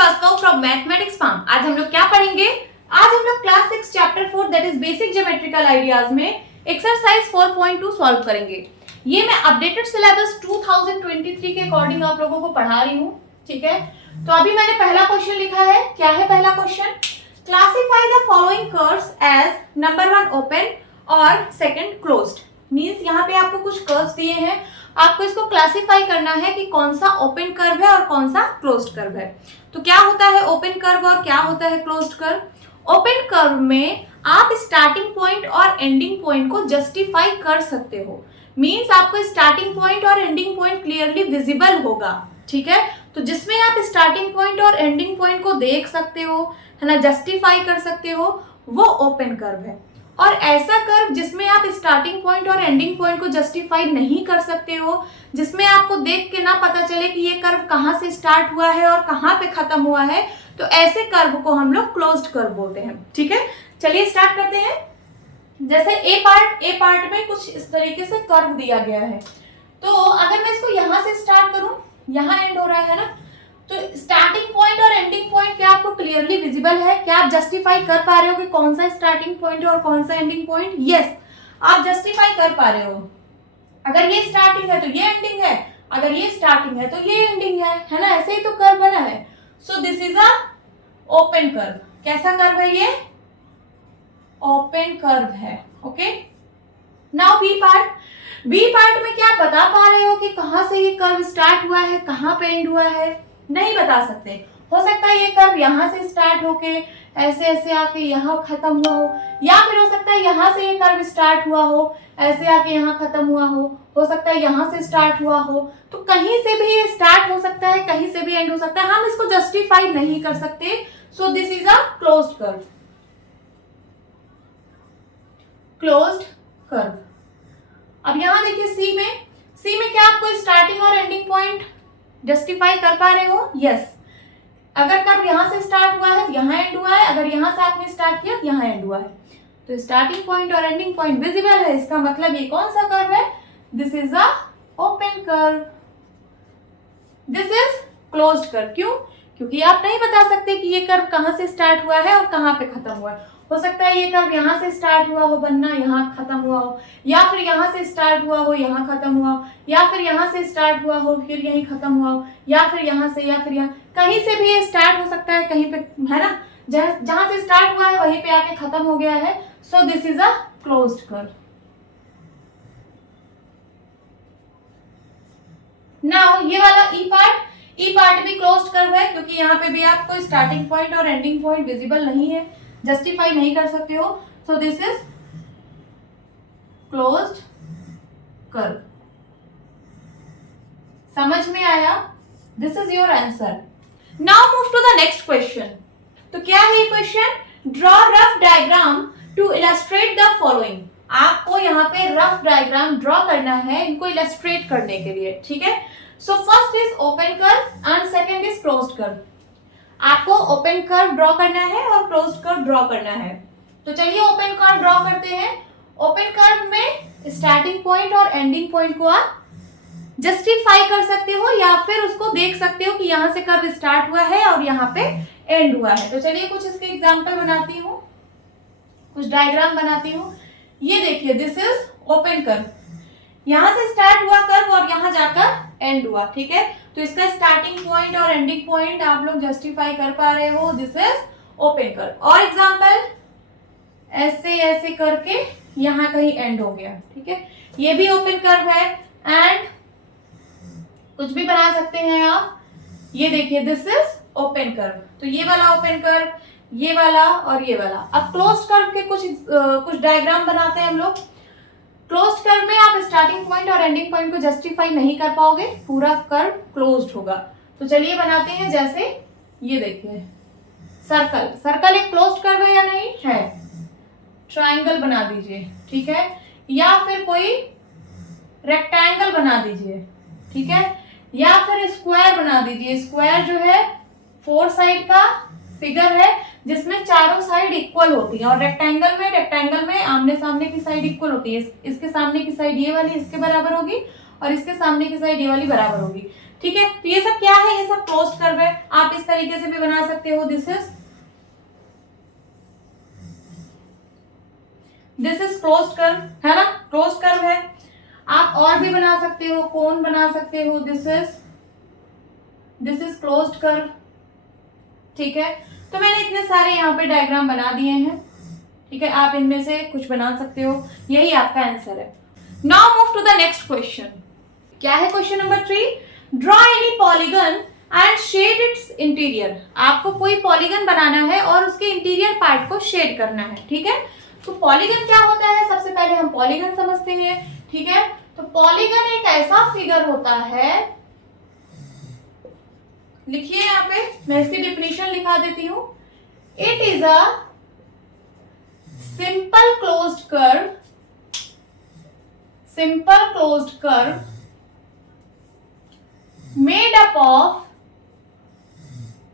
Srivastava from mathematics farm. आज हम लोग क्या पढ़ेंगे? आज हम लोग class 6 chapter 4 that is basic geometrical ideas में एक्सरसाइज 4.2 सॉल्व करेंगे। ये मैं अपडेटेड सिलेबस 2023 के अकॉर्डिंग आप लोगों को पढ़ा रही हूँ, ठीक है। तो अभी मैंने पहला क्वेश्चन लिखा है। क्या है पहला question? Classify the following curves as number 1 open और सेकंड क्लोज्ड। मींस यहाँ पे आपको कुछ कर्व्स दिए हैं, आपको इसको क्लासिफाई करना है कि कौन सा ओपन कर्व है और कौन सा क्लोज्ड कर्व है। तो क्या होता है ओपन कर्व और क्या होता है क्लोज्ड कर्व? ओपन कर्व में आप स्टार्टिंग पॉइंट और एंडिंग पॉइंट को जस्टिफाई कर सकते हो। मींस आपको स्टार्टिंग पॉइंट और एंडिंग पॉइंट क्लियरली विजिबल होगा, ठीक है। तो जिसमें आप स्टार्टिंग पॉइंट और एंडिंग पॉइंट को देख सकते हो, है ना, जस्टिफाई कर सकते हो, वो ओपन कर्व है। और ऐसा कर्व जिसमें आप स्टार्टिंग पॉइंट और एंडिंग पॉइंट को जस्टिफाई नहीं कर सकते हो, जिसमें आपको देख के ना पता चले कि ये कर्व कहाँ से स्टार्ट हुआ है और कहाँ पे खत्म हुआ है, तो ऐसे कर्व को हम लोग क्लोज्ड कर्व बोलते हैं, ठीक है। चलिए स्टार्ट करते हैं। जैसे ए पार्ट में कुछ इस तरीके से कर्व दिया गया है। तो अगर मैं इसको यहाँ से स्टार्ट करूं, यहाँ एंड हो रहा है ना, तो स्टार्टिंग पॉइंट और एंडिंग पॉइंट क्या आपको क्लियरली विजिबल है? क्या आप जस्टिफाई कर पा रहे हो कि कौन सा स्टार्टिंग पॉइंट है और कौन सा एंडिंग पॉइंट? यस, आप जस्टिफाई कर पा रहे हो। अगर ये स्टार्टिंग है तो ये एंडिंग है, अगर ये स्टार्टिंग है तो ये एंडिंग है ना। ऐसे ही तो कर्व बना है। So this is a open curve. कैसा कर्व है ये? ओपन कर्व है, ओके। नाउ बी पार्ट में क्या आप बता पा रहे हो कि कहां से ये कर्व स्टार्ट हुआ है, कहां पे एंड हुआ है? नहीं बता सकते। हो सकता है ये कर्व यहाँ से स्टार्ट होके ऐसे ऐसे आके यहाँ खत्म हुआ हो, या फिर हो सकता है यहाँ से ये कर्व स्टार्ट हुआ हो, ऐसे आके यहाँ खत्म हुआ हो सकता है यहाँ से स्टार्ट हुआ हो। तो कहीं से भी ये स्टार्ट हो सकता है, कहीं से भी एंड हो सकता है। हम इसको जस्टिफाई नहीं कर सकते। सो this is a closed curve. Closed curve. अब यहाँ देखिए सी में क्या आपको स्टार्टिंग और एंडिंग पॉइंट जस्टिफाई कर पा रहे हो? यस। अगर कर्व यहाँ से स्टार्ट हुआ है तो यहाँ एंड हुआ है, अगर यहाँ से आपने स्टार्ट किया तो यहाँ एंड हुआ है। तो स्टार्टिंग पॉइंट और एंडिंग पॉइंट विजिबल है, इसका मतलब ये कौन सा कर्व है? This is a open curve. This is closed curve. क्यों? क्योंकि आप नहीं बता सकते कि ये कर्व कहाँ से स्टार्ट हुआ है और कहाँ पे खत्म हुआ है। हो सकता है ये कर्व यहाँ से स्टार्ट हुआ हो बनना, यहाँ खत्म हुआ हो, या फिर यहाँ से स्टार्ट हुआ हो यहाँ खत्म हुआ हो, या फिर यहाँ से स्टार्ट हुआ हो फिर यहीं खत्म हुआ हो, या फिर यहाँ से, या फिर यहाँ, कहीं से भी ये स्टार्ट हो सकता है, कहीं पे, है ना। जहां से स्टार्ट हुआ है वहीं पे आके खत्म हो गया है। So this is a closed curve. Now ये वाला ई पार्ट भी क्लोज्ड कर्व है, क्योंकि यहाँ पे भी आपको स्टार्टिंग पॉइंट और एंडिंग पॉइंट विजिबल नहीं है, जस्टिफाई नहीं कर सकते हो। So this is closed curve. समझ में आया? This is your answer. Now move to the next question. तो क्या है ये question? Draw rough diagram to illustrate the following. आपको यहाँ पे रफ डायग्राम ड्रॉ करना है इनको इलस्ट्रेट करने के लिए, ठीक है। So first is open curve and second is closed curve. आपको ओपन कर्व ड्रॉ करना है और क्लोज्ड कर्व ड्रॉ करना है। तो चलिए ओपन कर्व ड्रॉ करते हैं। ओपन कर्व में स्टार्टिंग पॉइंट और एंडिंग पॉइंट को आप जस्टिफाई कर सकते हो, या फिर उसको देख सकते हो कि यहाँ से कर्व स्टार्ट हुआ है और यहाँ पे एंड हुआ है। तो चलिए कुछ इसके एग्जाम्पल बनाती हूँ, कुछ डायग्राम बनाती हूँ। ये देखिए, दिस इज ओपन कर्व। यहाँ से स्टार्ट हुआ कर्व और यहाँ जाकर एंड हुआ, ठीक है। तो इसका स्टार्टिंग पॉइंट और एंडिंग पॉइंट आप लोग जस्टिफाई कर पा रहे हो। This is open curve. और एग्जांपल, ऐसे ऐसे करके यहाँ कहीं एंड हो गया, ठीक है। ये भी ओपन कर्व है एंड कुछ भी बना सकते हैं आप। ये देखिए, दिस इज ओपन कर्व। तो ये वाला ओपन कर्व, ये वाला और ये वाला। अब क्लोज्ड कर्व के कुछ डायग्राम बनाते हैं हम लोग। क्लोज्ड कर्व में आप स्टार्टिंग पॉइंट और एंडिंग पॉइंट को जस्टिफाई नहीं कर पाओगे, पूरा कर्व क्लोज्ड होगा। तो चलिए बनाते हैं। जैसे ये देखिए, सर्कल एक क्लोज्ड कर्व है या नहीं है? ट्रायंगल बना दीजिए, ठीक है, या फिर कोई रेक्टेंगल बना दीजिए, ठीक है, या फिर स्क्वायर बना दीजिए। स्क्वायर जो है 4 साइड का फिगर है जिसमें चारों साइड इक्वल होती है, और रेक्टेंगल में आमने सामने की साइड इक्वल होती है। इसके सामने की साइड ये वाली इसके बराबर होगी और इसके सामने की साइड ये वाली बराबर होगी, ठीक है। तो ये सब क्या है? ये सब क्लोज्ड कर्व है। आप आप इस तरीके से भी बना सकते हो, दिस इज क्लोज्ड कर्व, है ना, क्लोज्ड कर्व है। आप और भी बना सकते हो, कोन बना सकते हो, दिस इज क्लोज्ड कर्व, ठीक है। तो मैंने इतने सारे यहाँ पे डायग्राम बना दिए हैं, ठीक है, आप इनमें से कुछ बना सकते हो, यही आपका आंसर है। Now move to the next question. क्या है question number 3? Draw any polygon and shade its interior. आपको कोई पॉलीगन बनाना है और उसके इंटीरियर पार्ट को शेड करना है, ठीक है। तो पॉलीगन क्या होता है, सबसे पहले हम पॉलीगन समझते हैं, ठीक है। तो पॉलीगन एक ऐसा फिगर होता है, लिखिए यहाँ पे, मैं इसकी डिफिनेशन लिखा देती हूं। It is a simple closed curve,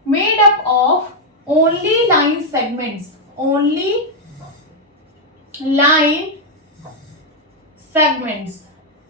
made up of only line segments,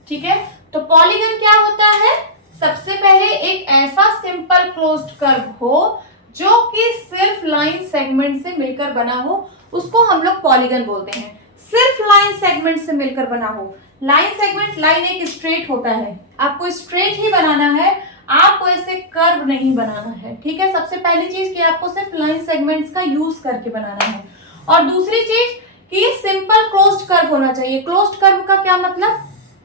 ठीक है। तो पॉलीगन क्या होता है, सबसे पहले एक ऐसा सिंपल क्लोज्ड कर्व हो जो कि सिर्फ लाइन सेगमेंट से मिलकर बना हो, उसको हम लोग पॉलीगन बोलते हैं। सिर्फ लाइन सेगमेंट से मिलकर बना हो। लाइन सेगमेंट, लाइन एक स्ट्रेट होता है, आपको स्ट्रेट ही बनाना है, आपको ऐसे कर्व नहीं बनाना है, ठीक है। सबसे पहली चीज कि आपको सिर्फ लाइन सेगमेंट्स का यूज करके बनाना है, और दूसरी चीज कि सिंपल क्लोज्ड कर्व होना चाहिए। क्लोज्ड कर्व का क्या मतलब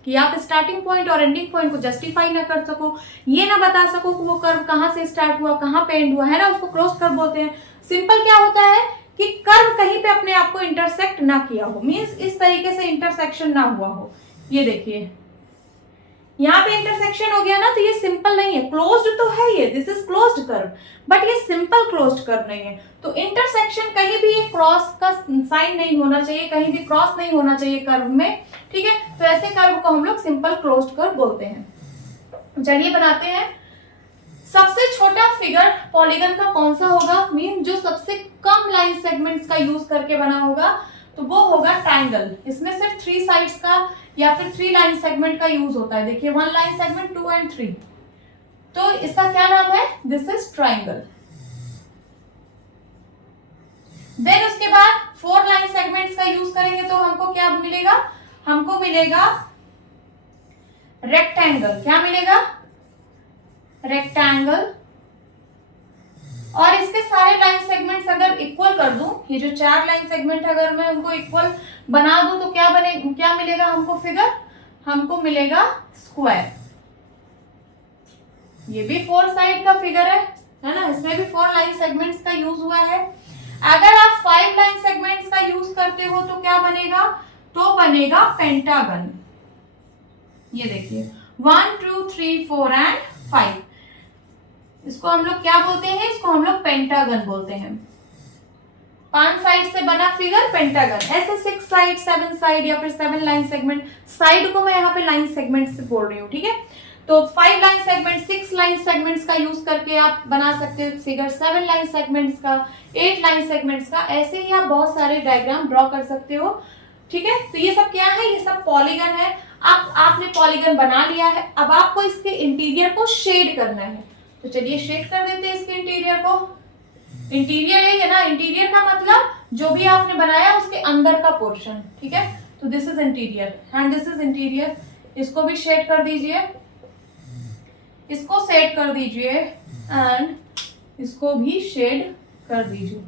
कि आप स्टार्टिंग पॉइंट और एंडिंग पॉइंट को जस्टिफाई ना कर सको, ये ना बता सको कि वो कर्व कहाँ से स्टार्ट हुआ, कहाँ पे एंड हुआ, है ना, उसको क्लोज्ड कर्व बोलते हैं। सिंपल क्या होता है कि कर्व कहीं पे अपने आप को इंटरसेक्ट ना किया हो, मींस इस तरीके से इंटरसेक्शन ना हुआ हो। ये देखिए यहाँ पे इंटरसेक्शन हो गया ना, तो ये सिंपल नहीं है, क्लोज्ड तो है ये, this is closed curve, but ये सिंपल क्लोज्ड कर्व नहीं है। तो इंटरसेक्शन कहीं भी ये क्रॉस का साइन नहीं होना चाहिए, कहीं भी क्रॉस नहीं होना चाहिए कर्व में, ठीक है। तो ऐसे कर्व को हम लोग सिंपल क्लोज्ड कर्व बोलते हैं। चलिए बनाते हैं। सबसे छोटा फिगर पॉलीगन का कौन सा होगा, मीन जो सबसे कम लाइन सेगमेंट्स का यूज करके बना होगा, तो वो होगा ट्राइंगल। इसमें सिर्फ 3 साइड्स का या फिर 3 लाइन सेगमेंट का यूज होता है। देखिए 1 लाइन सेगमेंट, 2 एंड 3, तो इसका क्या नाम है, दिस इज ट्राइंगल। देन उसके बाद 4 लाइन सेगमेंट्स का यूज करेंगे तो हमको क्या मिलेगा, हमको मिलेगा रेक्टेंगल। क्या मिलेगा, रेक्टेंगल। और इसके सारे लाइन सेगमेंट्स अगर इक्वल कर दूं, ये जो 4 लाइन सेगमेंट अगर मैं उनको इक्वल बना दूं तो क्या मिलेगा हमको फिगर, हमको मिलेगा स्क्वायर। ये भी 4 साइड का फिगर है ना, इसमें भी 4 लाइन सेगमेंट्स का यूज हुआ है। अगर आप 5 लाइन सेगमेंट्स का यूज करते हो तो क्या बनेगा, तो बनेगा पेंटागन। ये देखिए 1 2 3 4 एंड 5, इसको हम लोग क्या बोलते हैं, इसको हम लोग पेंटागन बोलते हैं। 5 साइड से बना फिगर पेंटागन। ऐसे 6 साइड, 7 साइड या फिर 7 लाइन सेगमेंट, साइड को मैं यहाँ पे लाइन सेगमेंट से बोल रही हूँ, ठीक है। तो 5 लाइन सेगमेंट, 6 लाइन सेगमेंट्स का यूज करके आप बना सकते हो फिगर, 7 लाइन सेगमेंट्स का, 8 लाइन सेगमेंट्स का, ऐसे ही आप बहुत सारे डायग्राम ड्रॉ कर सकते हो, ठीक है। तो ये सब क्या है, ये सब पॉलीगन है। अब आपने पॉलीगन बना लिया है, अब आपको इसके इंटीरियर को शेड करना है। तो चलिए शेड कर देते हैं इसके इंटीरियर को। इंटीरियर है ना, इंटीरियर का मतलब जो भी आपने बनाया उसके अंदर का पोर्शन, ठीक है। तो this is interior and this is interior. इसको भी शेड कर दीजिए, इसको शेड कर दीजिए एंड इसको भी शेड कर दीजिए।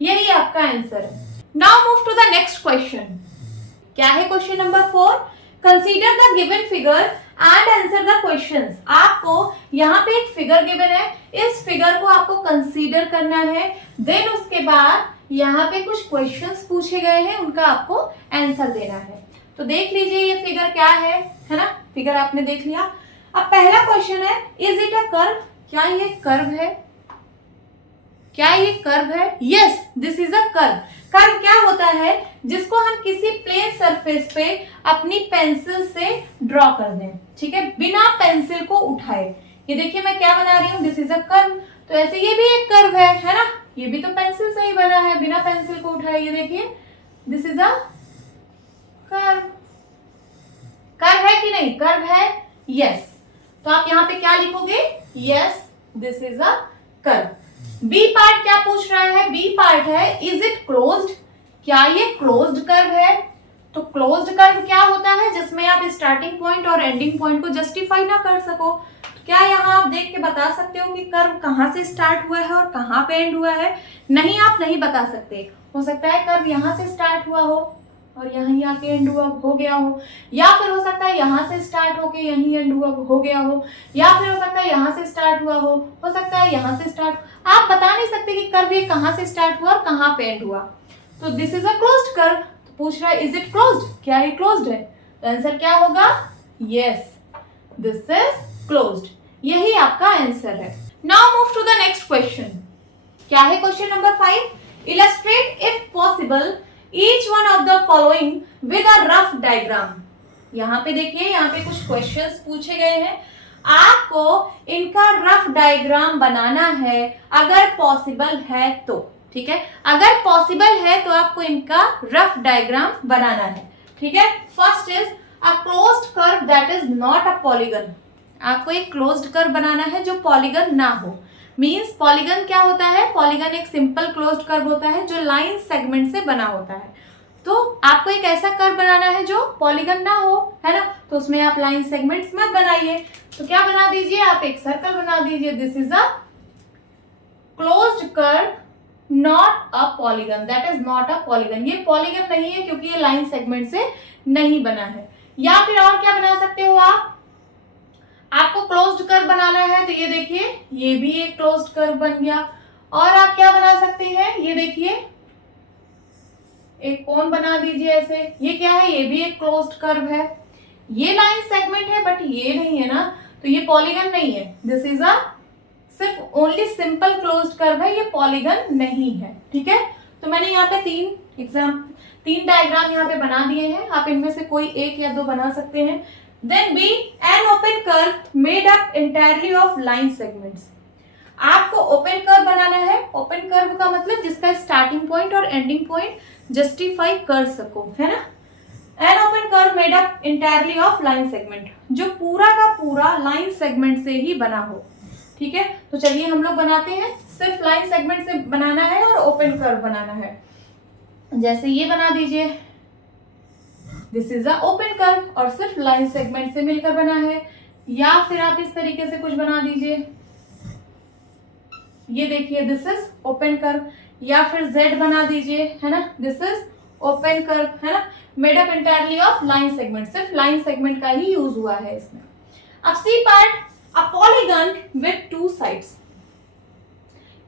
यही आपका आंसर है। Now move to the next question. क्या है question number 4? Consider the given figure and answer the questions. आपको यहाँ पे एक फिगर गिवन है, इस फिगर को आपको कंसीडर करना है। देन उसके बाद यहाँ पे कुछ क्वेश्चंस पूछे गए हैं, उनका आपको आंसर देना है। तो देख लीजिए ये फिगर क्या है ना, फिगर आपने देख लिया। अब पहला क्वेश्चन है, इज इट अ कर्व? क्या ये कर्व है? क्या ये कर्व है? Yes, this is a curve. Curve क्या होता है, जिसको हम किसी प्लेन सरफेस पे अपनी पेंसिल से ड्रॉ कर दें, ठीक है, बिना पेंसिल को उठाए। ये देखिए मैं क्या बना रही हूँ, दिस इज अ कर्व। तो ऐसे ये भी एक कर्व है ना, ये भी तो पेंसिल से ही बना है, बिना पेंसिल को उठाए। ये देखिए this is a curve. Curve है कि नहीं? कर्व है, यस। तो आप यहाँ पे क्या लिखोगे? Yes, this is a curve. B part क्या पूछ रहा है? बी पार्ट है इज इट क्लोज्ड, क्या ये क्लोज्ड कर्व है? तो क्लोज्ड कर्व क्या होता है? जिसमें आप स्टार्टिंग पॉइंट और एंडिंग पॉइंट को जस्टिफाई ना कर सको। क्या यहाँ आप देख के बता सकते हो कि कर्व कहाँ से स्टार्ट हुआ है और कहाँ पे एंड हुआ है? नहीं, आप नहीं बता सकते। हो सकता है कर्व यहाँ से स्टार्ट हुआ हो और यहीं आके एंड हुआ हो गया हो, या फिर हो सकता है यहाँ से स्टार्ट होके यहीं एंड हुआ हो गया हो, या फिर हो सकता है यहाँ से स्टार्ट हुआ हो सकता है यहाँ से स्टार्ट। आप बता नहीं सकते कि कर्व ये कहाँ से स्टार्ट हुआ और कहाँ पे एंड हुआ। तो this is a closed curve. तो पूछ रहा है इज इट क्लोज्ड, क्या ये क्लोज्ड है? तो आंसर क्या होगा? Yes, this is closed. यही आपका आंसर है। Now move to the next question. क्या है question number 5? Illustrate if possible each one of the following with a rough diagram. यहाँ पे देखिए, यहाँ पे कुछ क्वेश्चंस पूछे गए हैं, आपको इनका रफ डायग्राम बनाना है अगर पॉसिबल है तो। ठीक है, अगर पॉसिबल है तो आपको इनका रफ डायग्राम बनाना है। ठीक है, first is a closed curve that is not a polygon. आपको एक क्लोज्ड कर्व बनाना है जो पॉलीगन ना हो। मींस पॉलीगन क्या होता है? पॉलीगन एक सिंपल क्लोज्ड कर्व होता है जो लाइन सेगमेंट से बना होता है। तो आपको एक ऐसा कर्व बनाना है जो पॉलीगन ना हो, है ना? तो उसमें आप लाइन सेगमेंट्स मत बनाइए। तो क्या बना दीजिए? आप एक सर्कल बना दीजिए। This is a closed curve not a polygon, that is not a polygon. ये पॉलीगन नहीं है क्योंकि ये लाइन सेगमेंट से नहीं बना है। या फिर और क्या बना सकते हो आप? आपको क्लोज्ड कर्व बनाना है तो ये देखिए, ये भी एक क्लोज्ड कर्व बन गया। और आप क्या बना सकते हैं? ये देखिए, एक कोन बना दीजिए ऐसे। ये क्या है? ये भी एक क्लोज्ड कर्व है। ये लाइन सेगमेंट है बट ये नहीं है ना, तो ये पॉलीगन नहीं है। दिस इज अ सिर्फ ओनली सिंपल क्लोज्ड कर्व है, ये पॉलीगन नहीं है। ठीक है, तो मैंने यहाँ पे तीन डायग्राम यहाँ पे बना दिए हैं। आप इनमें से कोई एक या दो बना सकते हैं। Then B an open curve made up entirely of line segments. आपको ओपन कर्व बनाना है। ओपन कर्व का मतलब जिसका स्टार्टिंग पॉइंट और एंडिंग पॉइंट जस्टिफाई कर सको, है ना? An open curve made up entirely of line segment, जो पूरा का पूरा लाइन सेगमेंट से ही बना हो। ठीक है, तो चलिए हम लोग बनाते हैं। सिर्फ लाइन सेगमेंट से बनाना है और ओपन कर्व बनाना है। जैसे ये बना दीजिए, this is a open curve और सिर्फ लाइन सेगमेंट से मिलकर बना है। या फिर आप इस तरीके से कुछ बना दीजिए, ये देखिए, दिस इज ओपन कर्व। या फिर Z बना दीजिए, है ना? दिस इज ओपन कर्व, है ना? Made up entirely of line segment, सिर्फ लाइन सेगमेंट का ही यूज हुआ है इसमें। अब C part, a polygon with two sides.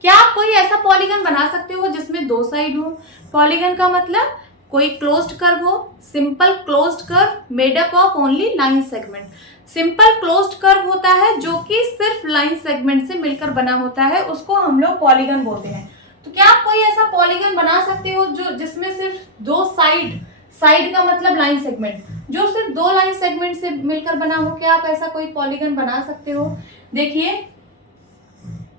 क्या आप कोई ऐसा पॉलीगन बना सकते हो जिसमें दो साइड हो? पॉलीगन का मतलब कोई क्लोज्ड कर्व हो, simple closed curve made up of only line segment. Simple closed curve होता है जो कि सिर्फ लाइन सेगमेंट से मिलकर बना होता है, उसको हम लोग पॉलीगन बोलते हैं। तो क्या आप कोई ऐसा पॉलीगन बना सकते हो जो जिसमें सिर्फ दो साइड का मतलब लाइन सेगमेंट, जो सिर्फ दो लाइन सेगमेंट से मिलकर बना हो? क्या आप ऐसा कोई पॉलीगन बना सकते हो? देखिए,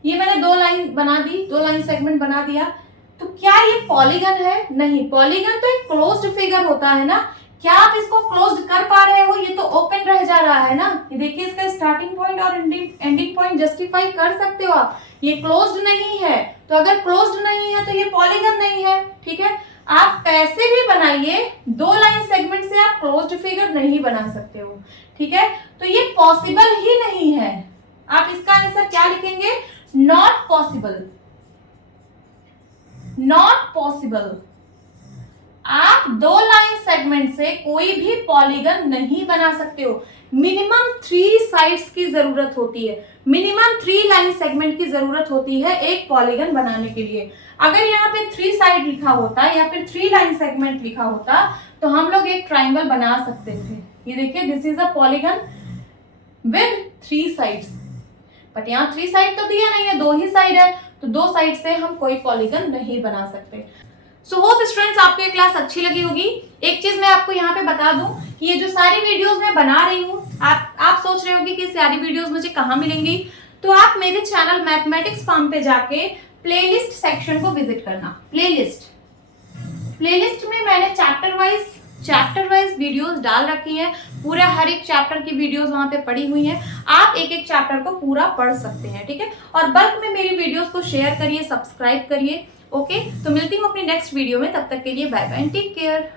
ये मैंने दो लाइन बना दी, दो लाइन सेगमेंट बना दिया। तो क्या ये पॉलीगन है? नहीं, पॉलीगन तो एक क्लोज्ड फिगर होता है ना। क्या आप इसको क्लोज्ड कर पा रहे हो? ये तो ओपन रह जा रहा है ना। ये देखिए, इसका स्टार्टिंग पॉइंट और एंडिंग पॉइंट जस्टिफाई कर सकते हो आप। ये क्लोज्ड नहीं है, तो अगर क्लोज्ड नहीं है तो ये पॉलीगन नहीं है। ठीक है, आप कैसे भी बनाइए, दो लाइन सेगमेंट से आप क्लोज्ड फिगर नहीं बना सकते हो। ठीक है, तो ये पॉसिबल ही नहीं है। आप इसका आंसर क्या लिखेंगे? Not possible, not possible. आप दो लाइन सेगमेंट से कोई भी पॉलीगन नहीं बना सकते हो। मिनिमम 3 साइड्स की जरूरत होती है, मिनिमम 3 लाइन सेगमेंट की जरूरत होती है एक पॉलीगन बनाने के लिए। अगर यहाँ पे 3 साइड लिखा होता या फिर 3 लाइन सेगमेंट लिखा होता तो हम लोग एक ट्राइंगल बना सकते थे। ये देखिए, this is a polygon with 3 sides, but यहाँ 3 साइड तो दिया नहीं है, 2 ही साइड है, तो 2 साइड से हम कोई पॉलीगन नहीं बना सकते। सो होप स्टूडेंट्स आपको ये क्लास अच्छी लगी होगी। एक चीज मैं आपको यहाँ पे बता दूं कि ये जो सारी वीडियोस मैं बना रही हूँ, आप सोच रहे होंगे कि सारी वीडियोस मुझे कहाँ मिलेंगी, तो आप मेरे चैनल मैथमेटिक्स फार्म पे जाके प्लेलिस्ट सेक्शन को विजिट करना। प्लेलिस्ट में मैंने chapter wise chapter wise videos डाल रखी हैं, पूरा हर एक चैप्टर की वीडियोस वहां पे पड़ी हुई हैं, आप एक एक चैप्टर को पूरा पढ़ सकते हैं, ठीक है। और बल्क में मेरी वीडियोस को शेयर करिए, सब्सक्राइब करिए। ओके, तो मिलती हूँ अपनी नेक्स्ट वीडियो में, तब तक के लिए बाय बाय, टेक केयर।